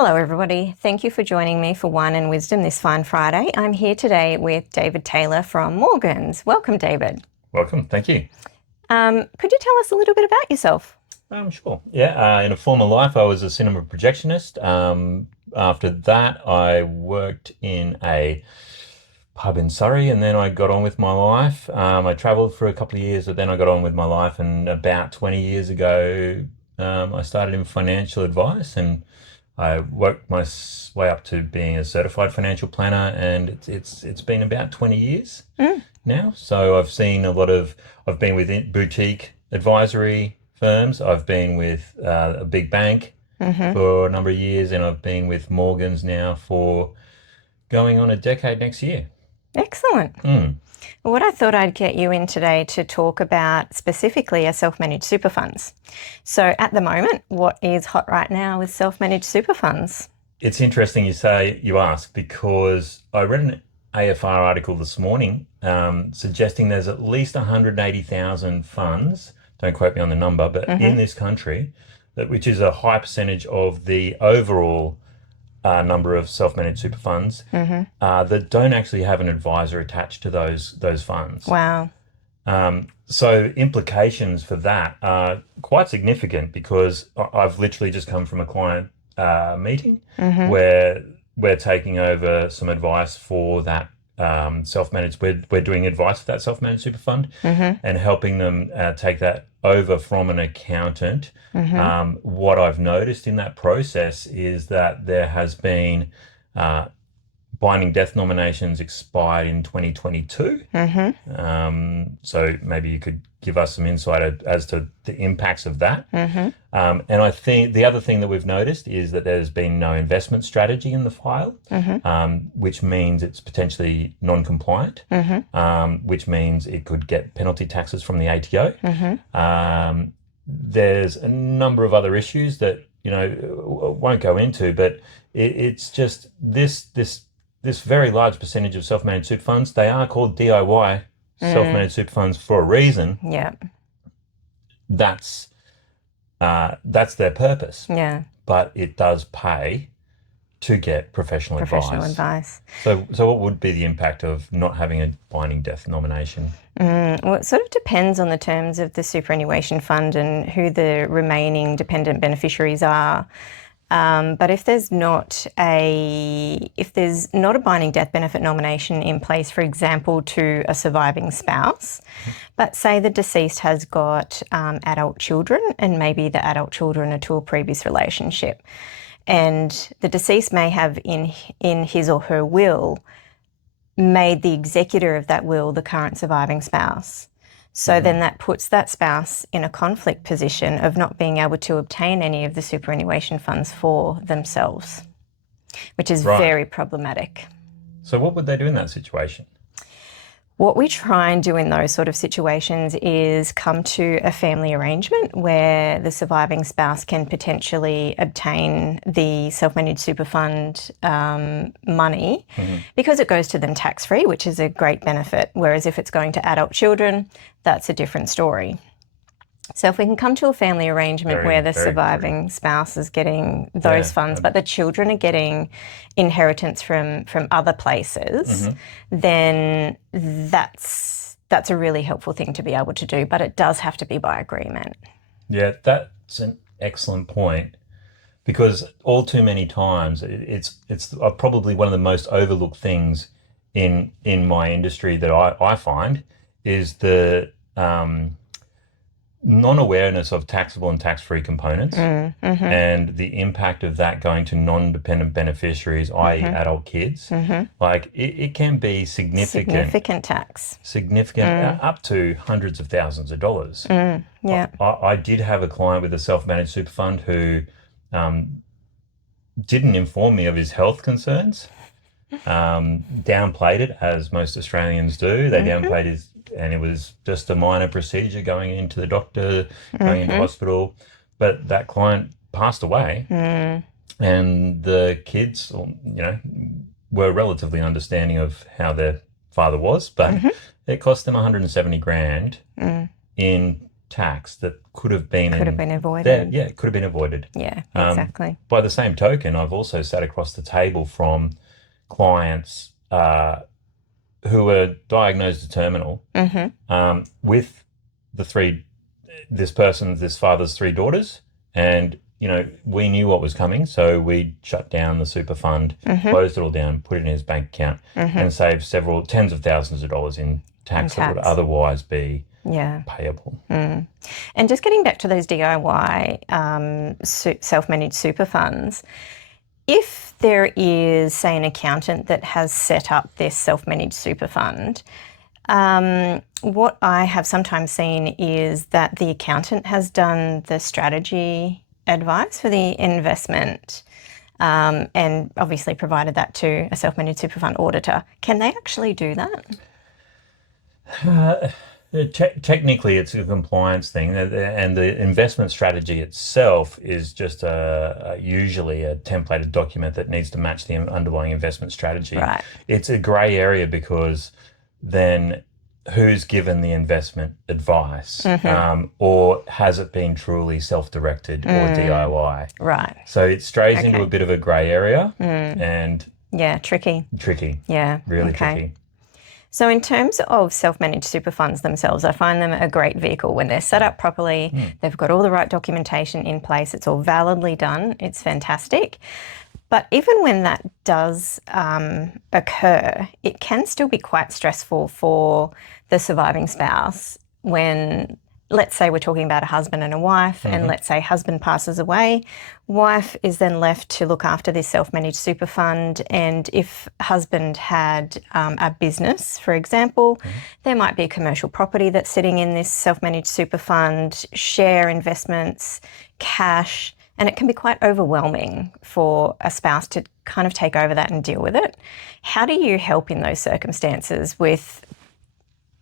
Hello, everybody. Thank you for joining me for Wine and Wisdom this fine Friday. I'm here today with David Taylor from Morgan's. Welcome, David. Welcome. Thank you. Could you tell us a little bit about yourself? Sure. Yeah. In a former life, I was a cinema projectionist. After that, I worked in a pub in Surrey, and then I got on with my life. I travelled for a couple of years, but then I got on with my life. And about 20 years ago, I started in financial advice, and I worked my way up to being a certified financial planner, and it's been about 20 years Mm. now. So I've been with boutique advisory firms. I've been with a big bank hmm for a number of years, and I've been with Morgans now for going on a decade next year. Excellent. Mm. Well, what I thought I'd get you in today to talk about specifically are self-managed super funds. So at the moment, what is hot right now with self-managed super funds? It's interesting you ask, because I read an AFR article this morning suggesting there's at least 180,000 funds, don't quote me on the number, but in hmm this country, which is a high percentage of the overall number of self-managed super funds, hmm that don't actually have an advisor attached to those funds. Wow. So implications for that are quite significant, because I've literally just come from a client meeting hmm where we're taking over some advice for that self-managed. We're doing advice for that self-managed super fund hmm and helping them take that over from an accountant. hmm What I've noticed in that process is that there has been uh, binding death nominations expired in 2022. hmm So maybe you could give us some insight as to the impacts of that. hmm And I think the other thing that we've noticed is that there's been no investment strategy in the file, hmm which means it's potentially non-compliant, hmm which means it could get penalty taxes from the ATO. hmm There's a number of other issues that won't go into, but it's just this very large percentage of self-managed super funds. They are called DIY Mm. self-managed super funds for a reason. Yeah. That's that's their purpose, Yeah. but it does pay to get professional Professional advice. advice. So what would be the impact of not having a binding death nomination? Well, it sort of depends on the terms of the superannuation fund and who the remaining dependent beneficiaries are. But if there's not a binding death benefit nomination in place, for example, to a surviving spouse, but say the deceased has got adult children, and maybe the adult children are to a previous relationship, and the deceased may have in his or her will made the executor of that will the current surviving spouse. So then that puts that spouse in a conflict position of not being able to obtain any of the superannuation funds for themselves, which is Right. very problematic. So what would they do in that situation? What we try and do in those sort of situations is come to a family arrangement where the surviving spouse can potentially obtain the self-managed super fund money Hmm. because it goes to them tax-free, which is a great benefit. Whereas if it's going to adult children, that's a different story. So if we can come to a family arrangement Very, where the very true. surviving spouse is getting those Yeah. funds, but the children are getting inheritance from other places, Mhm. then that's a really helpful thing to be able to do. But it does have to be by agreement. Yeah, that's an excellent point, because all too many times it's probably one of the most overlooked things in my industry that I find is the non-awareness of taxable and tax-free components, Mm-hmm. and the impact of that going to non-dependent beneficiaries, i.e. Mm-hmm. adult kids. Mm-hmm. Like it can be significant, Significant tax. up to hundreds of thousands of dollars. Yeah. I did have a client with a self-managed super fund who um, didn't inform me of his health concerns, downplayed it, as most Australians do. They Mm-hmm. downplayed his, and it was just a minor procedure, going into the doctor, going into Mm-hmm. hospital. But that client passed away, Mm. and the kids, were relatively understanding of how their father was, but Mm-hmm. it cost them 170 grand Mm. in tax that could have been avoided. it could have been avoided. Yeah, exactly. By the same token, I've also sat across the table from clients who were diagnosed as terminal with this father's three daughters, and we knew what was coming, so we shut down the super fund, closed it all down, put it in his bank account, and saved several tens of thousands of dollars in tax that would otherwise be payable. And just getting back to those DIY self-managed super funds, if there is, say, an accountant that has set up this self-managed super fund, what I have sometimes seen is that the accountant has done the strategy advice for the investment and obviously provided that to a self-managed super fund auditor. Can they actually do that? Technically, it's a compliance thing, and the investment strategy itself is just usually a templated document that needs to match the underlying investment strategy. Right. It's a grey area because then who's given the investment advice, or has it been truly self-directed or DIY? Right. So it strays into a bit of a grey area, and tricky. Yeah, really tricky. So in terms of self-managed super funds themselves, I find them a great vehicle when they're set up properly. They've got all the right documentation in place. It's all validly done. It's fantastic. But even when that does occur, it can still be quite stressful for the surviving spouse when, let's say we're talking about a husband and a wife, and let's say husband passes away, wife is then left to look after this self-managed super fund, and if husband had a business, for example, there might be a commercial property that's sitting in this self-managed super fund, share investments, cash, and it can be quite overwhelming for a spouse to kind of take over that and deal with it. How do you help in those circumstances with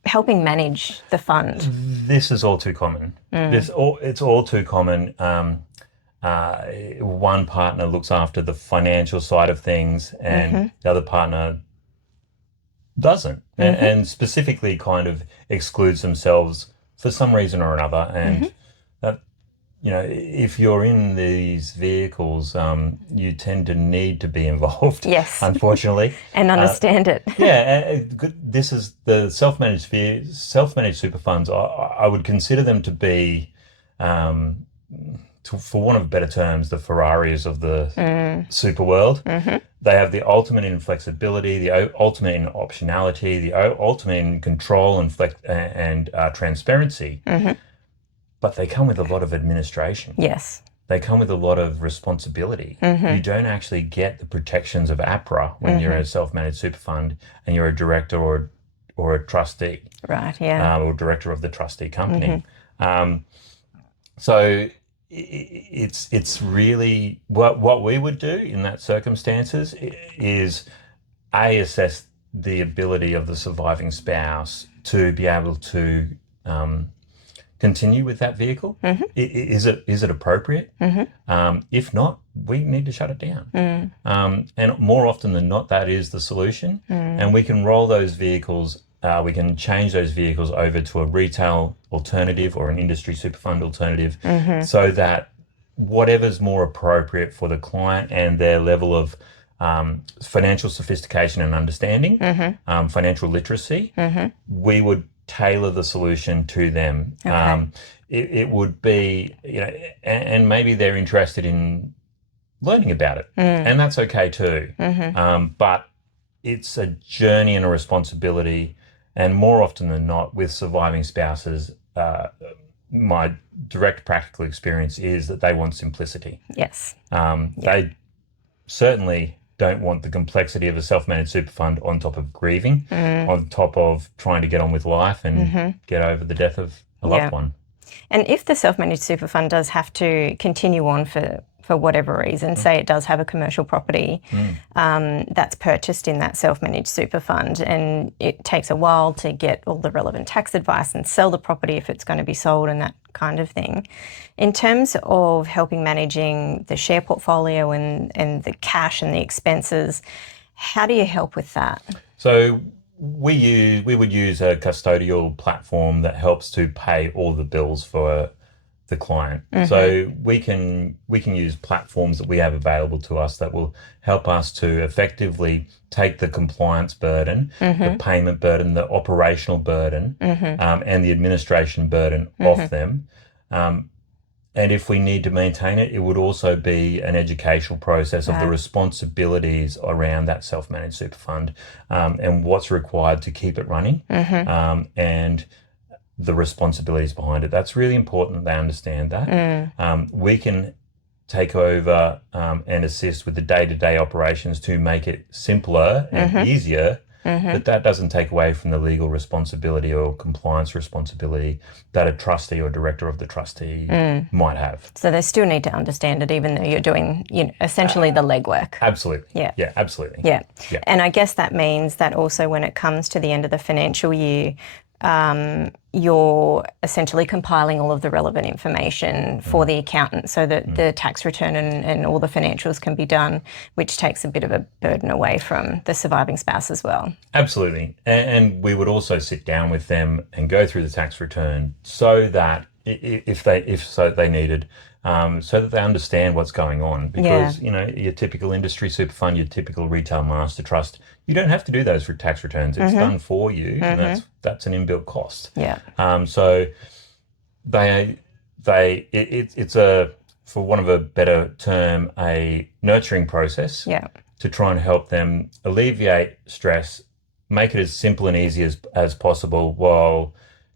helping manage the fund? This is all too common. It's all too common. One partner looks after the financial side of things, and the other partner doesn't, and specifically kind of excludes themselves for some reason or another. And that, if you're in these vehicles, you tend to need to be involved. Yes. Unfortunately. And understand it. This is the self-managed super funds. I would consider them to be, for want of better terms, the Ferraris of the super world. They have the ultimate in flexibility, the ultimate in optionality, the ultimate in control and transparency. But they come with a lot of administration. Yes. They come with a lot of responsibility. You don't actually get the protections of APRA when you're a self-managed super fund and you're a director or a trustee. Right, yeah. Or director of the trustee company. So it's really what we would do in that circumstances is assess the ability of the surviving spouse to be able to continue with that vehicle. Is it appropriate? If not, we need to shut it down. And more often than not, that is the solution. And we can roll those vehicles. We can change those vehicles over to a retail alternative or an industry super fund alternative, so that whatever's more appropriate for the client and their level of financial sophistication and understanding, financial literacy, we would tailor the solution to them. It would be, and maybe they're interested in learning about it, and that's okay too. But it's a journey and a responsibility, and more often than not, with surviving spouses, my direct practical experience is that they want simplicity. Yes. They certainly don't want the complexity of a self-managed super fund on top of grieving, on top of trying to get on with life and get over the death of a loved one. And if the self-managed super fund does have to continue on for whatever reason, say it does have a commercial property that's purchased in that self-managed super fund, and it takes a while to get all the relevant tax advice and sell the property if it's going to be sold and that kind of thing. In terms of helping managing the share portfolio and the cash and the expenses, how do you help with that? So we would use a custodial platform that helps to pay all the bills for the client. So we can use platforms that we have available to us that will help us to effectively take the compliance burden, the payment burden, the operational burden, and the administration burden off them. And if we need to maintain it, it would also be an educational process of the responsibilities around that self-managed super fund, and what's required to keep it running, and the responsibilities behind it. That's really important that they understand that. We can take over and assist with the day-to-day operations to make it simpler and easier, but that doesn't take away from the legal responsibility or compliance responsibility that a trustee or director of the trustee might have. So they still need to understand it, even though you're doing, essentially the legwork. Absolutely. Yeah. Yeah, absolutely. Yeah. And I guess that means that also when it comes to the end of the financial year, you're essentially compiling all of the relevant information for the accountant so that the tax return and all the financials can be done, which takes a bit of a burden away from the surviving spouse as well. Absolutely. And we would also sit down with them and go through the tax return so that if they needed, so that they understand what's going on. Because, your typical industry super fund, your typical retail master trust, you don't have to do those for tax returns. It's done for you, and that's an inbuilt cost. Yeah. So it's a, for want of a better term, a nurturing process to try and help them alleviate stress, make it as simple and easy as possible, while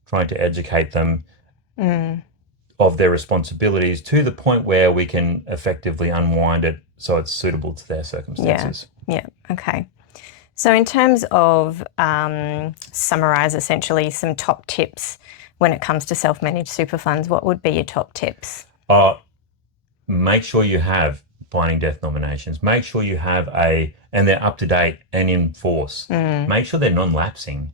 trying to educate them of their responsibilities to the point where we can effectively unwind it so it's suitable to their circumstances. Yeah. Okay. So in terms of summarise essentially some top tips when it comes to self-managed super funds, what would be your top tips? Make sure you have binding death nominations. Make sure you have and they're up to date and in force. Make sure they're non-lapsing.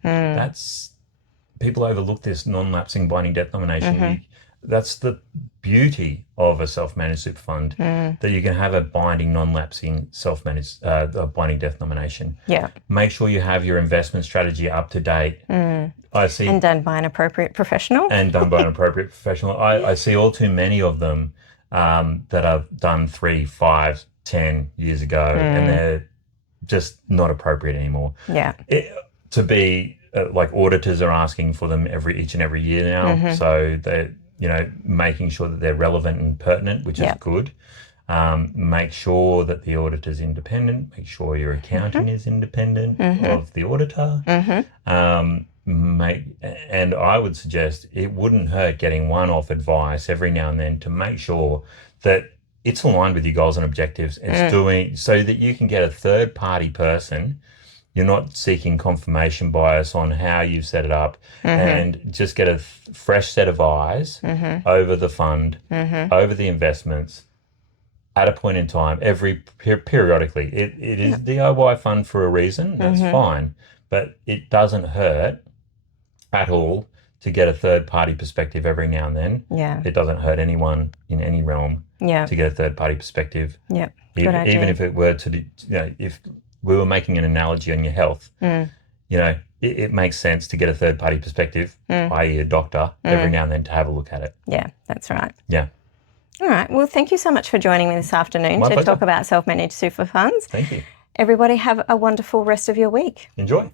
People overlook this non-lapsing binding death nomination. That's the beauty of a self-managed super fund, that you can have a binding non-lapsing self-managed binding death nomination. Yeah. Make sure you have your investment strategy up to date. And done by an appropriate professional. I see all too many of them that I've done 3, 5, 10 years ago, and they're just not appropriate anymore. Yeah. To be like, auditors are asking for them each and every year now, so they're making sure that they're relevant and pertinent, which is good. Make sure that the auditor's independent. Make sure your accounting is independent of the auditor. And I would suggest it wouldn't hurt getting one-off advice every now and then to make sure that it's aligned with your goals and objectives. It's doing so that you can get a third-party person. You're not seeking confirmation bias on how you've set it up, and just get a fresh set of eyes over the fund, over the investments, at a point in time, periodically. It is a DIY fund for a reason. That's fine, but it doesn't hurt at all to get a third-party perspective every now and then. Yeah, it doesn't hurt anyone in any realm to get a third-party perspective. Yeah, good idea. Even if it were to, if we were making an analogy on your health, it makes sense to get a third-party perspective, i.e. a doctor, every now and then to have a look at it. Yeah, that's right. Yeah. All right. Well, thank you so much for joining me this afternoon to talk about self-managed super funds. Thank you. Everybody have a wonderful rest of your week. Enjoy.